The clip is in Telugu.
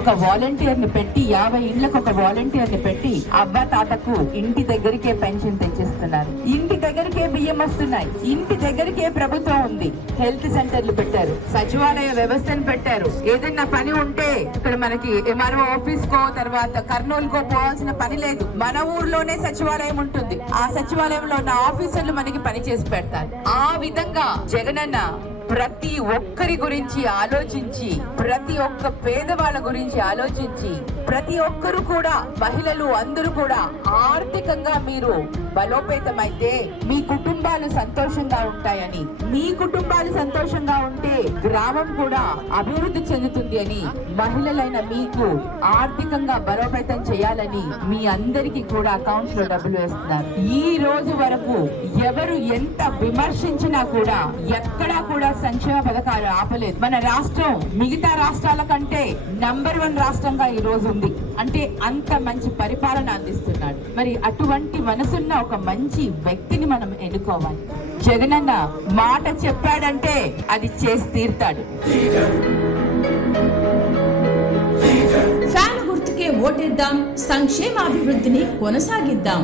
ఒక వాలంటీర్ ని పెట్టి 50 ఇండ్లకు ఒక వాలంటీర్ ని పెట్టి అబ్బా తాతకు ఇంటి దగ్గరికే పెన్షన్ తెచ్చిస్తున్నారు, ఇంటి దగ్గరికే బియ్యం వస్తున్నాయి, ఇంటి దగ్గరికే ప్రభుత్వం ఉంది, హెల్త్ సెంటర్లు పెట్టారు, సచివాలయ వ్యవస్థను పెట్టారు. ఏదైనా పని ఉంటే ఇక్కడ మనకి ఎంఆర్ఓ ఆఫీస్ కో తర్వాత కర్నూలుకో పోవాల్సిన పని లేదు, మన ఊర్లోనే సచివాలయం ఉంటుంది. ఆ సచివాలయంలో ఉన్న ఆఫీసర్లు మనకి పని చేసి పెడతారు. ఆ విధంగా జగనన్న ప్రతి ఒక్కరి గురించి ఆలోచించి, ప్రతి ఒక్క పేదవాళ్ళ గురించి ఆలోచించి, ప్రతి ఒక్కరు కూడా మహిళలు అందరూ కూడా ఆర్థికంగా మీరు బలోపేతమైతే మీ కుటుంబాలు సంతోషంగా ఉంటాయని, మీ కుటుంబాలు సంతోషంగా ఉంటే గ్రామం కూడా అభివృద్ధి చెందుతుంది అని, మహిళలైన మీకు ఆర్థికంగా బలోపేతం చేయాలని మీ అందరికీ కూడా అకౌంట్స్ లో డబ్బులు వేస్తున్నారు. ఈ రోజు వరకు ఎవరు ఎంత విమర్శించినా కూడా ఎక్కడా కూడా సంక్షేమ పథకాలు ఆపలేదు. మన రాష్ట్రం మిగతా రాష్ట్రాల కంటే నంబర్ 1 రాష్ట్రంగా ఈ రోజు ఉంది. అంటే అంత మంచి పరిపాలన అందిస్తున్నాడు. మరి అటువంటి మనసున్న ఒక మంచి వ్యక్తిని మనం ఎన్నుకోవాలి. జగనన్న మాట చెప్పాడంటే అది చేసి తీరుతాడు. ఫ్యాన్ గుర్తుకే ఓటేద్దాం, సంక్షేమాభివృద్ధిని కొనసాగిద్దాం.